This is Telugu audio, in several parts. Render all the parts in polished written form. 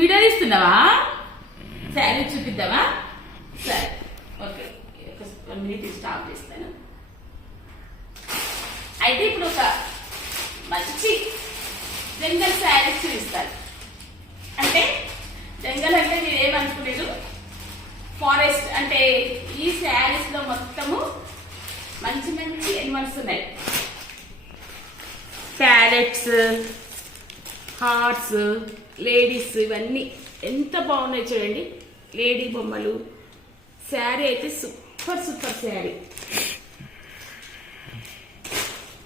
వీడియో తీస్తున్నావా? శారీ చూపిద్దామా? సరే ఓకే, ఒక 1 minute స్టాప్ చేస్తాను. అయితే ఇప్పుడు ఒక మంచి జంగల్ శారీస్ చూపిస్తాను. అంటే జంగల్ అంటే మీరు ఏమనుకునేది, ఫారెస్ట్ అంటే ఈ శారీస్ లో మొత్తము మంచి మంచి ఎనిమల్స్ ఉన్నాయి. ప్యారెట్స్, హార్ట్స్, లేడీస్, ఇవన్నీ ఎంత బాగున్నాయి చూడండి. లేడీ బొమ్మలు. శారీ అయితే సూపర్ సూపర్ శారీ.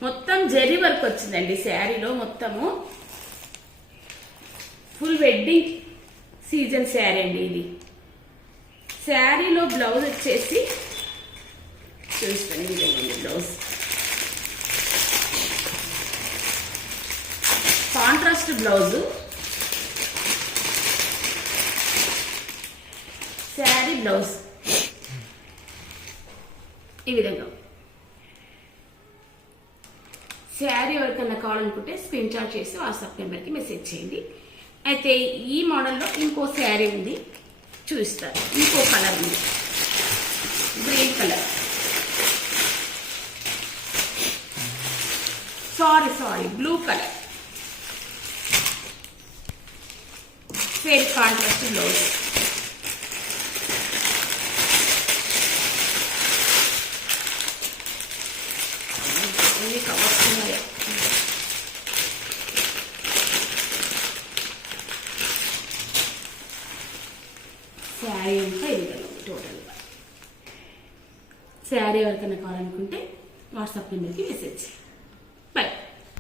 మొత్తం జరీ వర్క్ వచ్చిందండి శారీలో. మొత్తము ఫుల్ వెడ్డింగ్ సీజన్ శారీ అండి ఇది. శారీలో బ్లౌజ్ వచ్చేసి చూస్తాను, ఇదండి blouse. Contrast blouse. Sari blouse ఈ విధంగా. శారీ ఎవరికన్నా కావాలనుకుంటే స్క్రీన్ షాట్ చేసి వాట్సాప్ నెంబర్కి మెసేజ్ చేయండి. అయితే ఈ మోడల్లో ఇంకో శారీ ఉంది, చూపిస్తారు. ఇంకో కలర్ ఉంది, green colour. Sorry blue colour. Same contrast blouse. అన్ని కవర్స్ ఉన్నాయి. శారీ అంతా ఇది టోటల్గా. శారీ ఎవరికైనా కావాలనుకుంటే వాట్సాప్ నెంబర్కి మెసేజ్ చేయండి.